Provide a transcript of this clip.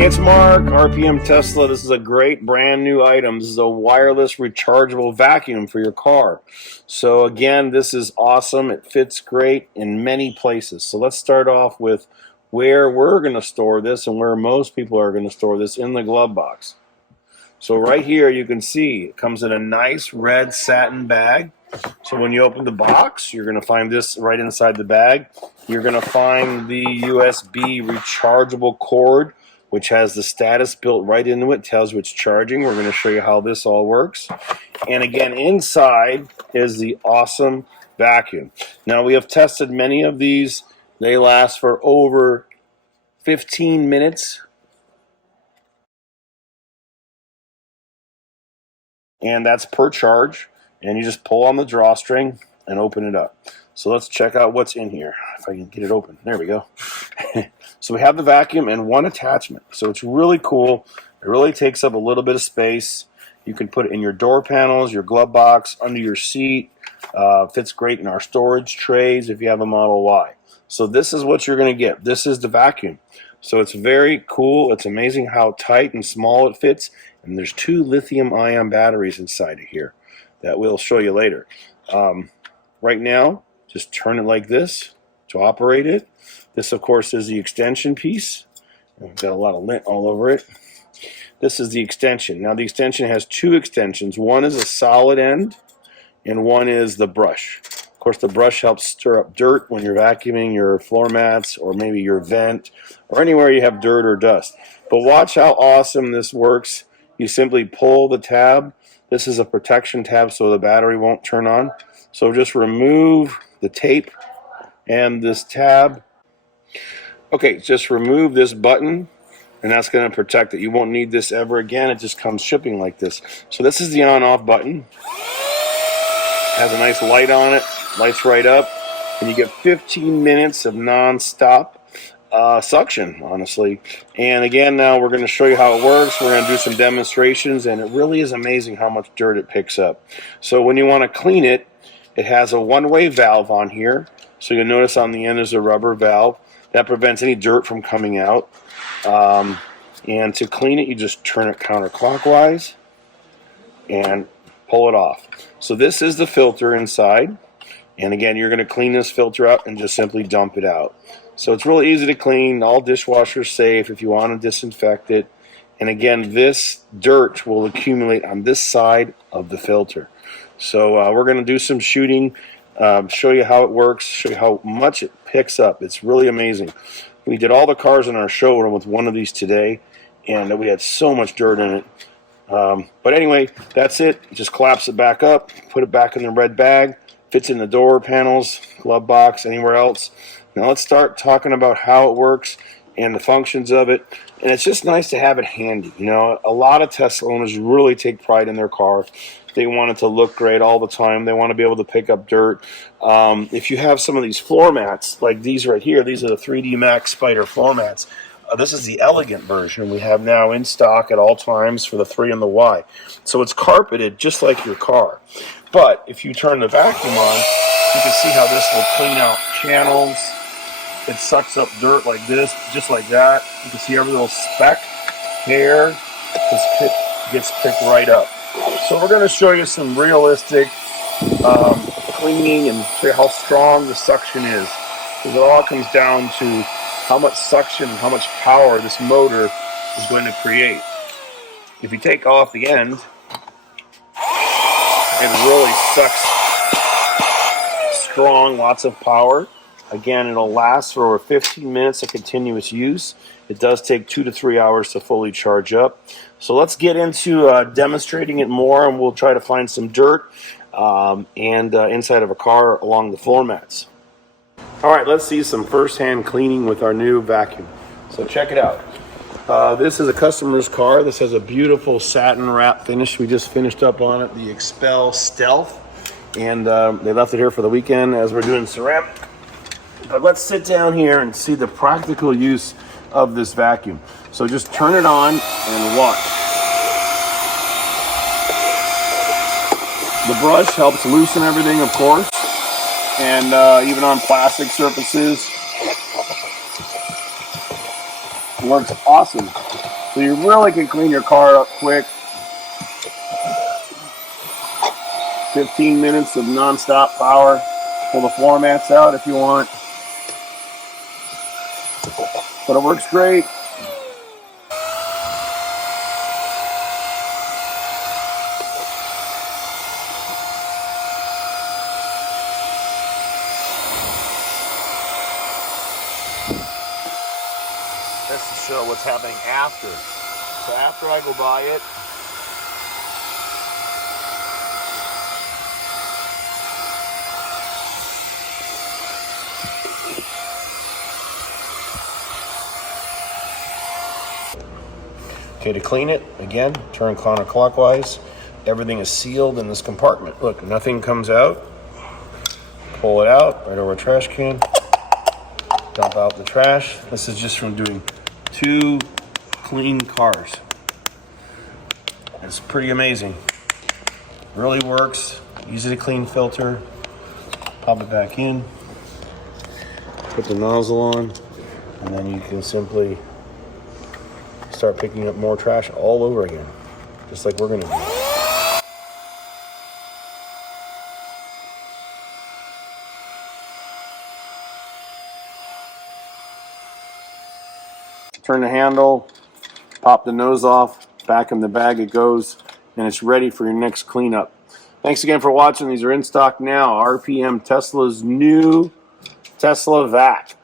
Hey, it's Mark, RPM Tesla. This is a great brand new item. This is a wireless rechargeable vacuum for your car. So again, this is awesome. It fits great in many places. So let's start off with where we're going to store this and where most people are going to store this, in the glove box. So right here you can see it comes in a nice red satin bag. So when you open the box, you're going to find this right inside the bag. You're going to find the USB rechargeable cord, which has the status built right into it, tells you it's charging. We're going to show you how this all works. And again, inside is the awesome vacuum. Now, we have tested many of these. They last for over 15 minutes. And that's per charge. And you just pull on the drawstring and open it up. So let's check out what's in here. If I can get it open. There we go. So we have the vacuum and one attachment. So it's really cool. It really takes up a little bit of space. You can put it in your door panels, your glove box, under your seat. Fits great in our storage trays if you have a Model Y. So this is what you're going to get. This is the vacuum. So it's very cool. It's amazing how tight and small it fits. And there's 2 lithium-ion batteries inside of here that we'll show you later. Right now, just turn it like this to operate it. This, of course, is the extension piece. We've got a lot of lint all over it. This is the extension. Now, the extension has 2 extensions. One is a solid end, and one is the brush. Of course, the brush helps stir up dirt when you're vacuuming your floor mats or maybe your vent or anywhere you have dirt or dust. But watch how awesome this works. You simply pull the tab. This is a protection tab so the battery won't turn on. So just remove the tape and this tab. Okay, just remove this button and that's going to protect it. You won't need this ever again. It just comes shipping like this. So this is the on-off button. It has a nice light on it. Lights right up. And you get 15 minutes of non-stop suction, honestly. And again, now we're going to show you how it works. We're going to do some demonstrations, and it really is amazing how much dirt it picks up. So when you want to clean it, it has a one-way valve on here. So you'll notice on the end is a rubber valve that prevents any dirt from coming out. And to clean it, you just turn it counterclockwise and pull it off. So this is the filter inside. And again, you're going to clean this filter out and just simply dump it out. So it's really easy to clean, all dishwashers safe if you want to disinfect it. And again, this dirt will accumulate on this side of the filter. So we're going to do some shooting, show you how it works, show you how much it picks up. It's really amazing. We did all the cars in our showroom with one of these today, and we had so much dirt in it. But anyway, that's it. Just collapse it back up, put it back in the red bag, fits in the door panels, glove box, anywhere else. Now let's start talking about how it works and the functions of it. And it's just nice to have it handy. You know, a lot of Tesla owners really take pride in their car. They want it to look great all the time. They want to be able to pick up dirt. If you have some of these floor mats, like these right here, these are the 3D Max Spider floor mats. This is the elegant version we have now in stock at all times for the 3 and the Y. So it's carpeted just like your car. But if you turn the vacuum on, you can see how this will clean out channels. It sucks up dirt like this, just like that. You can see every little speck, hair, just gets picked right up. So we're going to show you some realistic cleaning and show you how strong the suction is. Because it all comes down to how much suction, how much power this motor is going to create. If you take off the end, it really sucks strong, lots of power. Again, it'll last for over 15 minutes of continuous use. It does take 2 to 3 hours to fully charge up. So let's get into demonstrating it more, and we'll try to find some dirt and inside of a car along the floor mats. All right, let's see some first-hand cleaning with our new vacuum. So check it out. This is a customer's car. This has a beautiful satin wrap finish. We just finished up on it, the Expel Stealth. And they left it here for the weekend as we're doing ceramic. But let's sit down here and see the practical use of this vacuum. So just turn it on and watch. The brush helps loosen everything, of course, and even on plastic surfaces. Works awesome. So you really can clean your car up quick. 15 minutes of non-stop power. Pull the floor mats out if you want. But it works great. That's to show what's happening after. So after I go by it, okay, to clean it, again, turn counterclockwise. Everything is sealed in this compartment. Look, nothing comes out. Pull it out, right over a trash can. Dump out the trash. This is just from doing 2 clean cars. It's pretty amazing. Really works. Easy to clean filter. Pop it back in. Put the nozzle on. And then you can simply start picking up more trash all over again. Just like we're going to do. Turn the handle, pop the nose off, back in the bag it goes, and it's ready for your next cleanup. Thanks again for watching. These are in stock now. RPM Tesla's new Tesla Vac.